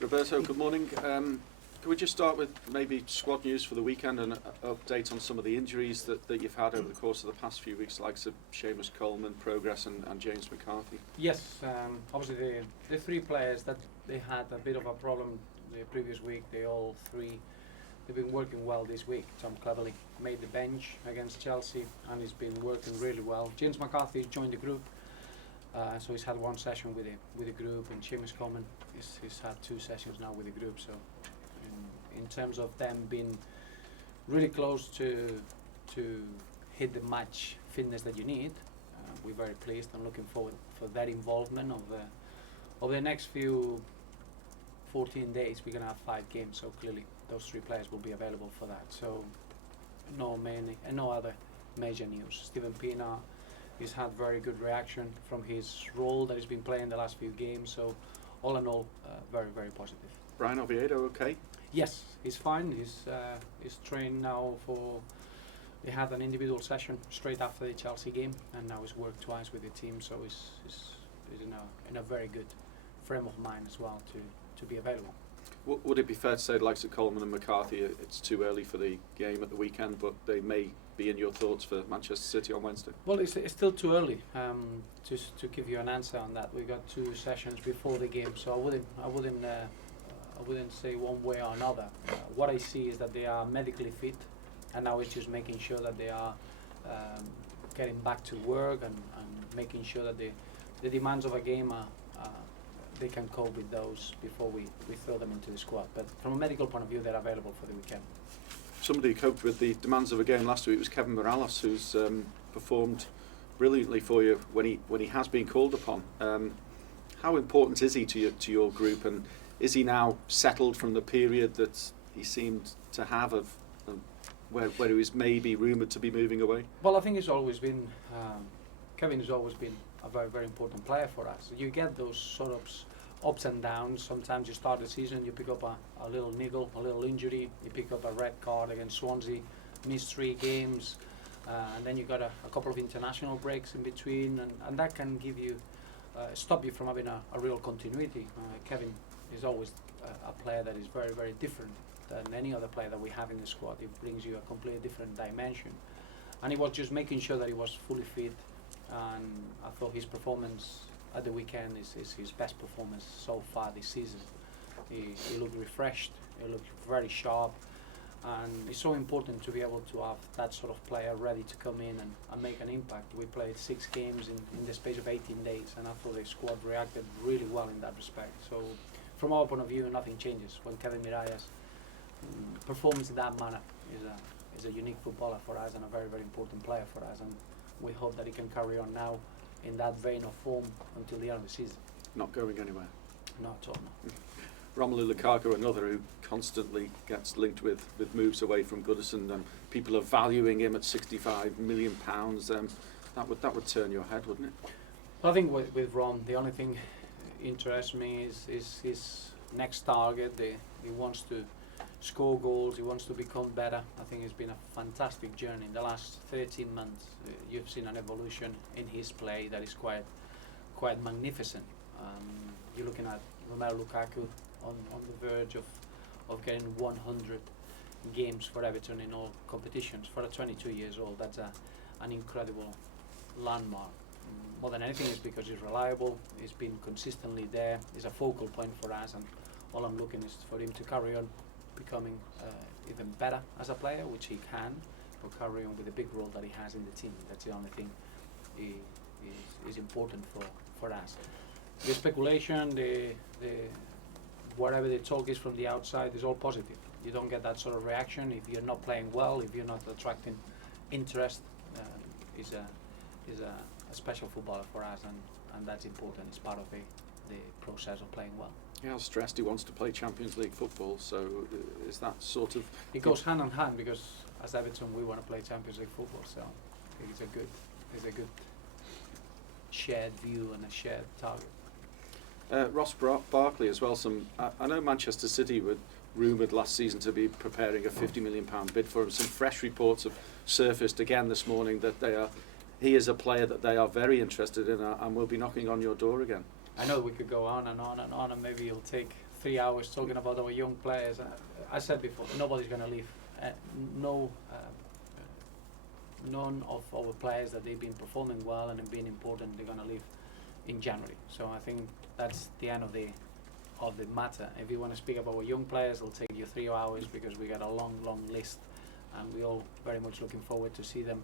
Roberto, good morning. Can we just start with maybe squad news for the weekend and an update on some of the injuries that you've had over the course of the past few weeks, like Seamus Coleman, Progress and James McCarthy? Yes, obviously the three players that they had a bit of a problem the previous week, they've been working well this week. Tom Cleverley made the bench against Chelsea and he's been working really well. James McCarthy joined the group, so he's had one session with the group, and Seamus Coleman he's had two sessions now with the group. So in terms of them being really close to hit the match fitness that you need, we're very pleased and looking forward for that involvement of the next few 14 days. We're going to have 5 games, so clearly those 3 players will be available for that. So no other major news. Stephen Pina, he's had very good reaction from his role that he's been playing the last few games, so all in all, very, very positive. Brian Oviedo, okay? Yes, he's fine. He's trained now he had an individual session straight after the Chelsea game, and now he's worked twice with the team, so he's in a very good frame of mind as well to be available. Would it be fair to say the likes of Coleman and McCarthy, it's too early for the game at the weekend, but they may be in your thoughts for Manchester City on Wednesday? Well, it's still too early to give you an answer on that. We got 2 sessions before the game, so I wouldn't say one way or another. What I see is that they are medically fit, and now it's just making sure that they are getting back to work and making sure that the demands of a game they can cope with those before we throw them into the squad. But from a medical point of view, they're available for the weekend. Somebody who coped with the demands of a game last week was Kevin Morales, who's performed brilliantly for you when he has been called upon. How important is he to your group, and is he now settled from the period that he seemed to have of where he was maybe rumoured to be moving away? Well, I think he's always been Kevin has always been a very, very important player for us. You get those sort of ups and downs. Sometimes you start the season, you pick up a little niggle, a little injury, you pick up a red card against Swansea, miss 3 games, and then you got a couple of international breaks in between, and that can give you stop you from having a real continuity. Kevin is always a player that is very, very different than any other player that we have in the squad. It brings you a completely different dimension, and he was just making sure that he was fully fit, and I thought his performance at the weekend is his best performance so far this season. He looked refreshed, he looked very sharp, and it's so important to be able to have that sort of player ready to come in and make an impact. We played 6 games in the space of 18 days, and I thought the squad reacted really well in that respect. So from our point of view, nothing changes. When Kevin Mirallas performs in that manner, is a unique footballer for us and a very, very important player for us, and we hope that he can carry on now in that vein of form until the end of the season. Not going anywhere? Not at all, no. Romelu Lukaku, another who constantly gets linked with moves away from Goodison, and people are valuing him at £65 million. That would turn your head, wouldn't it? I think with Rom, the only thing interests me is his next target. He wants to score goals, he wants to become better. I think it's been a fantastic journey. In the last 13 months, you've seen an evolution in his play that is quite magnificent. You're looking at Romelu Lukaku on the verge of getting 100 games for Everton in all competitions. For a 22 years old, that's an incredible landmark. More than anything, is because he's reliable, he's been consistently there, he's a focal point for us, and all I'm looking is for him to carry on becoming even better as a player, which he can, but carry on with the big role that he has in the team. That's the only thing is important for us. The speculation, the whatever the talk is from the outside is all positive. You don't get that sort of reaction if you're not playing well, if you're not attracting interest. Is a special footballer for us, and that's important. It's part of the process of playing well. He has stressed he wants to play Champions League football, so is that sort of... It goes hand in hand, because as Everton we want to play Champions League football, so I think it's a good shared view and a shared target. Ross Barkley as well. I know Manchester City were rumoured last season to be preparing a £50 million bid for him. Some fresh reports have surfaced again this morning that he is a player that they are very interested in and will be knocking on your door again. I know we could go on and on and on, and maybe you'll take 3 hours talking about our young players. I said before, nobody's going to leave. None of our players that they've been performing well and have been important, they're going to leave in January. So I think that's the end of the matter. If you want to speak about our young players, it'll take you 3 hours because we got a long list, and we're all very much looking forward to see them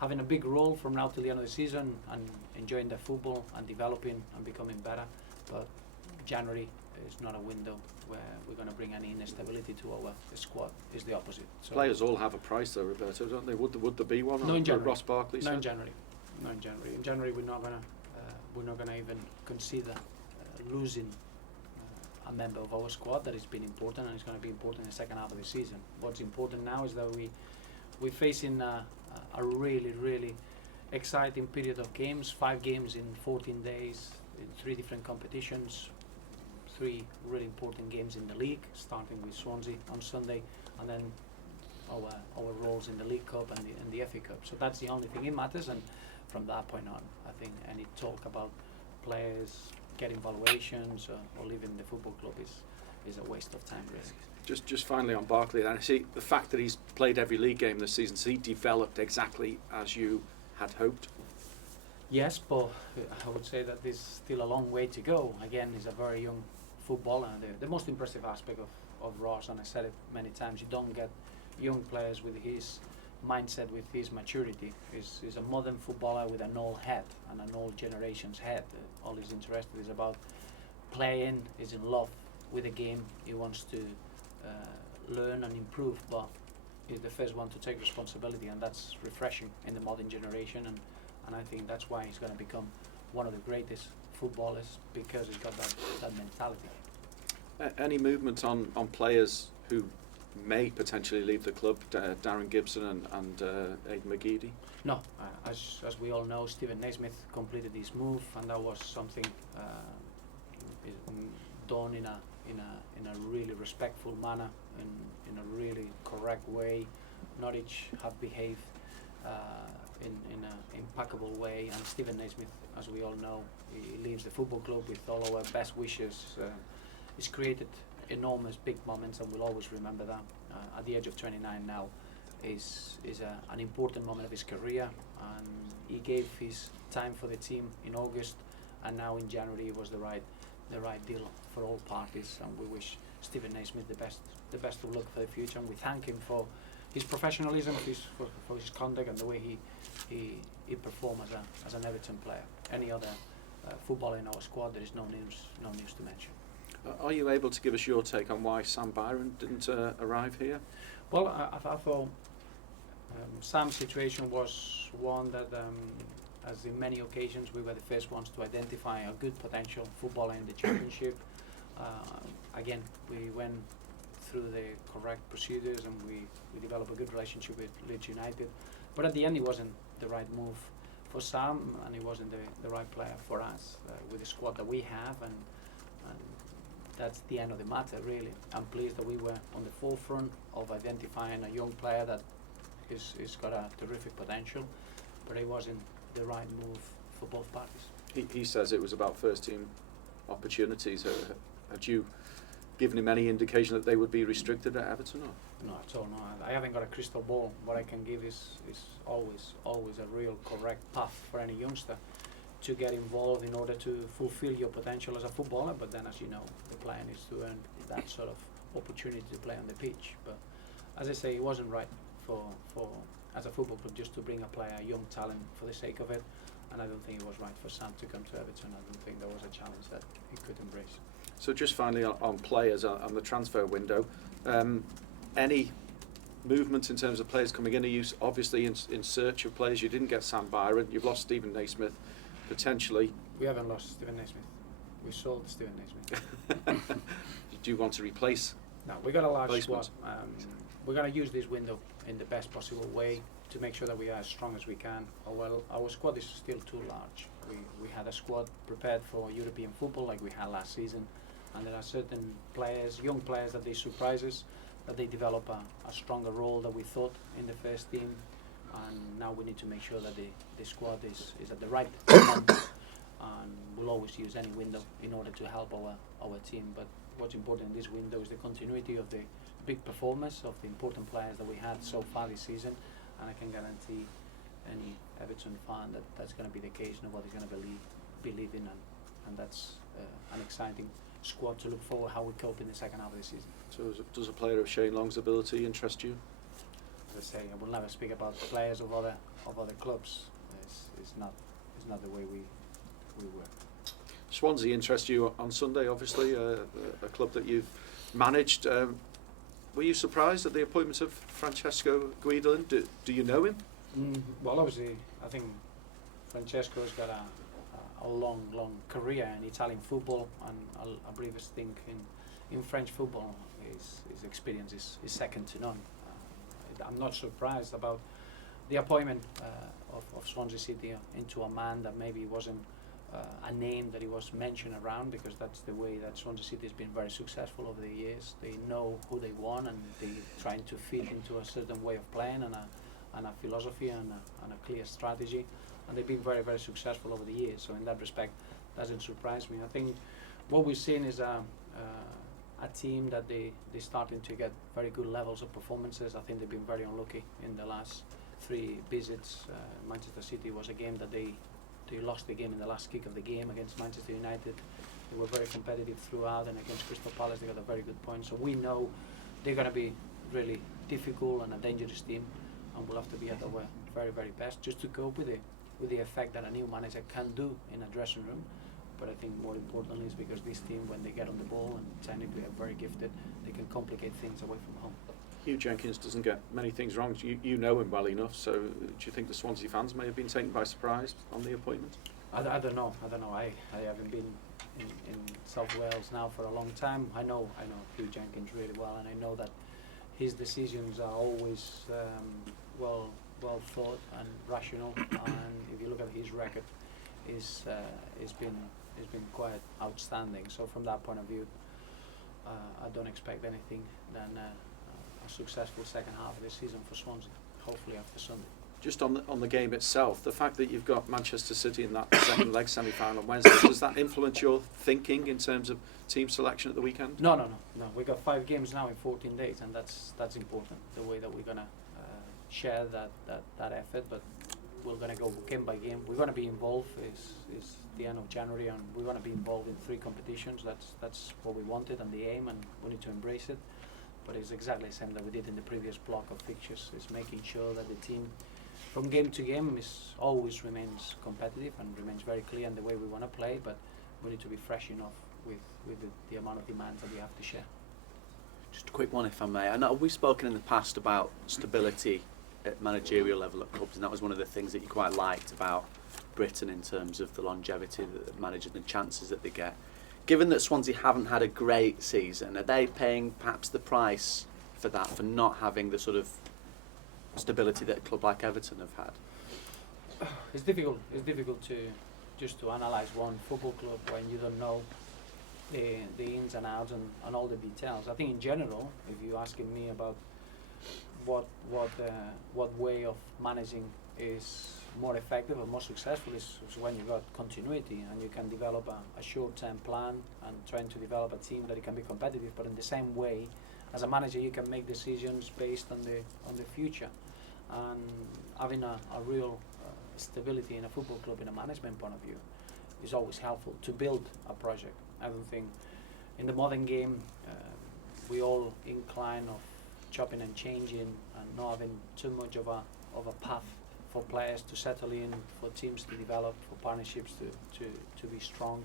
having a big role from now till the end of the season and enjoying their football and developing and becoming better. But January is not a window where we're going to bring any instability to our squad. It's the opposite. So players all have a price though, Roberto, don't they? Would there be one? No, in January. Ross Barkley said? No, in January. No, in January. In January, we're not gonna even consider losing a member of our squad that has been important, and it's going to be important in the second half of the season. What's important now is that we're facing a really exciting period of games. 5 games in 14 days in 3 different competitions. 3 really important games in the league, starting with Swansea on Sunday, and then our roles in the League Cup and the FA Cup. So that's the only thing it matters, and from that point on, I think any talk about players getting valuations or leaving the football club is a waste of time, really. Just finally on Barkley, and I see the fact that he's played every league game this season, so he developed exactly as you had hoped. Yes, but I would say that there's still a long way to go. Again, he's a very young footballer. The most impressive aspect of Ross, and I said it many times, you don't get young players with his mindset, with his maturity. He's a modern footballer with an old head and an old generation's head. All he's interested is about playing, he's in love with the game, he wants to learn and improve, but he's the first one to take responsibility, and that's refreshing in the modern generation, and I think that's why he's going to become one of the greatest footballers, because he's got that mentality. Any movement on players who may potentially leave the club, Darren Gibson and Aidan McGeady? No, as we all know, Stephen Naismith completed his move, and that was something done in a really respectful manner, in a really correct way. Norwich have behaved in an impeccable way, and Stephen Naismith, as we all know, he leaves the football club with all our best wishes. He's created enormous big moments, and we'll always remember that. At the age of 29 now, is an important moment of his career, and he gave his time for the team in August, and now in January it was the right deal for all parties, and we wish Stephen Naismith the best of luck for the future, and we thank him for his professionalism, for his conduct, and the way he performed as an Everton player. Any other footballer in our squad, there is no news to mention. Are you able to give us your take on why Sam Byron didn't arrive here? Well, I thought Sam's situation was one that, as in many occasions, we were the first ones to identify a good potential footballer in the Championship. Again, we went through the correct procedures, and we developed a good relationship with Leeds United. But at the end, it wasn't the right move for Sam, and it wasn't the right player for us with the squad that we have, and that's the end of the matter, really. I'm pleased that we were on the forefront of identifying a young player that is got a terrific potential, but it wasn't the right move for both parties. He says it was about first team opportunities. Had you given him any indication that they would be restricted at Everton? Or? No, at all. No, I haven't got a crystal ball. What I can give is always a real correct path for any youngster to get involved in order to fulfill your potential as a footballer. But then, as you know, the plan is to earn that sort of opportunity to play on the pitch. But as I say, it wasn't right for as a football club just to bring a player, a young talent, for the sake of it. And I don't think it was right for Sam to come to Everton. I don't think there was a challenge that he could embrace. So just finally on players, on the transfer window, any movement in terms of players coming in? Are you obviously in search of players? You didn't get Sam Byron. You've lost Stephen Naismith, potentially. We haven't lost Stephen Naismith. We sold Stephen Naismith. Do you want to replace? No, we got a large squad. We're going to use this window in the best possible way to make sure that we are as strong as we can. Our squad is still too large. We had a squad prepared for European football like we had last season, and there are certain players, young players, that they surprise us, that they develop a stronger role than we thought in the first team, and now we need to make sure that the squad is at the right level, and we'll always use any window in order to help our team. But what's important in this window is the continuity of the big performance of the important players that we had so far this season, and I can guarantee any Everton fan that that's going to be the case. Nobody's going to believe in, and that's an exciting squad to look forward how we cope in the second half of the season. So does a player of Shane Long's ability interest you? As I say, I will never speak about players of other clubs. It's not the way we work. Swansea interests you on Sunday, obviously, a club that you've managed. Were you surprised at the appointment of Francesco Guidolin? Do you know him? Well, obviously, I think Francesco's got a long career in Italian football, and a brief stint in French football. His experience is second to none. I'm not surprised about the appointment of Swansea City into a man that maybe wasn't a name that he was mentioned around, because that's the way that Swansea City has been very successful over the years. They know who they want, and they're trying to fit into a certain way of playing and a philosophy and a clear strategy, and they've been very, very successful over the years. So in that respect, doesn't surprise me. I think what we've seen is a team that they're starting to get very good levels of performances. I think they've been very unlucky in the last 3 visits. Manchester City was a game that they lost the game in the last kick of the game against Manchester United. They were very competitive throughout, and against Crystal Palace they got a very good point. So we know they're going to be really difficult and a dangerous team, and we'll have to be at our very, very best just to cope with the effect that a new manager can do in a dressing room. But I think more importantly is because this team, when they get on the ball and technically are very gifted, they can complicate things away from home. Hugh Jenkins doesn't get many things wrong. You know him well enough, so do you think the Swansea fans may have been taken by surprise on the appointment? I don't know. I haven't been in South Wales now for a long time. I know Hugh Jenkins really well, and I know that his decisions are always well thought and rational. And if you look at his record, it's been quite outstanding. So from that point of view, I don't expect anything than a successful second half of the season for Swansea, hopefully after Sunday. Just on the game itself, the fact that you've got Manchester City in that second leg semi-final on Wednesday, does that influence your thinking in terms of team selection at the weekend? No. We got 5 games now in 14 days, and that's important. The way that we're gonna share that effort, but we're gonna go game by game. We're gonna be involved. Is the end of January, and we're gonna be involved in 3 competitions. That's what we wanted and the aim, and we need to embrace it. But it's exactly the same that we did in the previous block of fixtures. It's making sure that the team, from game to game, always remains competitive and remains very clear in the way we want to play. But we need to be fresh enough with the amount of demands that we have to share. Just a quick one, if I may. I know we've spoken in the past about stability at managerial level at clubs, and that was one of the things that you quite liked about Britain in terms of the longevity that the manager and the chances that they get. Given that Swansea haven't had a great season, are they paying perhaps the price for that, for not having the sort of stability that a club like Everton have had? It's difficult to analyse one football club when you don't know the ins and outs and all the details. I think in general, if you're asking me about what way of managing is more effective or more successful, is when you got continuity and you can develop a short-term plan and trying to develop a team that it can be competitive. But in the same way, as a manager, you can make decisions based on the future, and having a real stability in a football club in a management point of view is always helpful to build a project. I don't think in the modern game we all incline of chopping and changing and not having too much of a path for players to settle in, for teams to develop, for partnerships to be strong,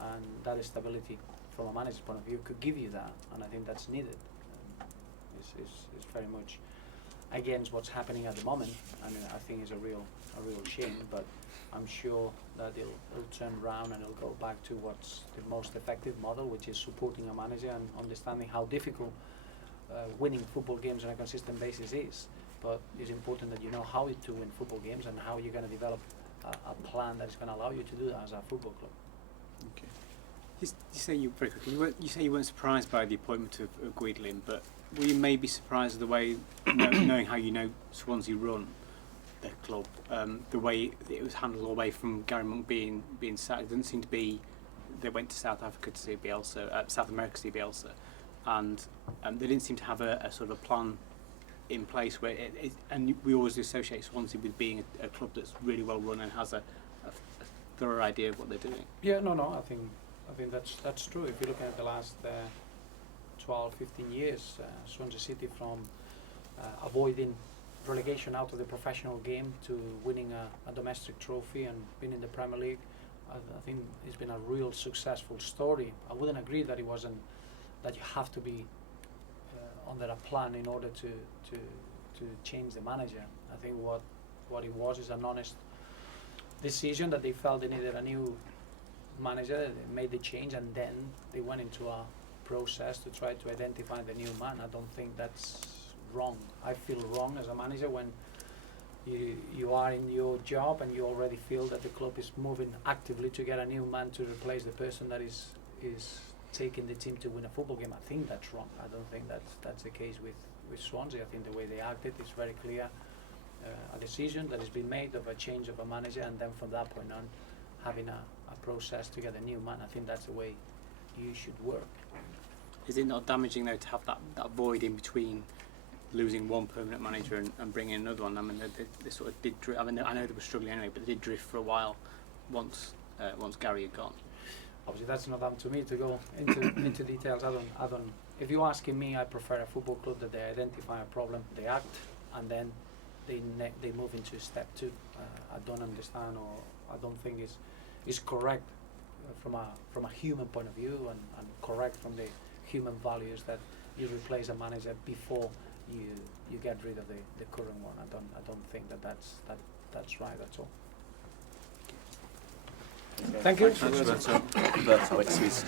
and that stability from a manager's point of view could give you that, and I think that's needed. It's very much against what's happening at the moment. I mean, I think it's a real shame, but I'm sure that it'll turn around and it'll go back to what's the most effective model, which is supporting a manager and understanding how difficult winning football games on a consistent basis is. But it's important that you know how to win football games and how you're going to develop a plan that is going to allow you to do that as a football club. Okay. You say you very quickly. You say you weren't surprised by the appointment of Guidolin, but were you maybe surprised at the way, knowing how you know Swansea run, the club, the way it was handled away from Gary Monk being sacked. It doesn't seem to be. They went to South Africa to see Bielsa, South America to see Bielsa, and they didn't seem to have a sort of a plan in place where and we always associate Swansea with being a club that's really well run and has a thorough idea of what they're doing. Yeah, no, I think that's true. If you look at the last 12, 15 years, Swansea City from avoiding relegation out of the professional game to winning a domestic trophy and being in the Premier League, I think it's been a real successful story. I wouldn't agree that it wasn't, that you have to be under a plan in order to change the manager. I think what it was is an honest decision that they felt they needed a new manager. They made the change and then they went into a process to try to identify the new man. I don't think that's wrong. I feel wrong as a manager when you are in your job and you already feel that the club is moving actively to get a new man to replace the person that is taking the team to win a football game. I think that's wrong. I don't think that's the case with Swansea. I think the way they acted is very clear. A decision that has been made of a change of a manager, and then from that point on having a process to get a new man. I think that's the way you should work. Is it not damaging though to have that void in between losing one permanent manager and bringing another one? I mean, they sort of did drift. I mean, I know they were struggling anyway, but they did drift for a while once Gary had gone. Obviously, that's not up to me to go into details. I don't. If you're asking me, I prefer a football club that they identify a problem, they act, and then they move into step two. I don't understand, or I don't think it's correct from a human point of view, and correct from the human values that you replace a manager before you get rid of the current one. I don't think that's right at all. Thank you. Roberto, it's his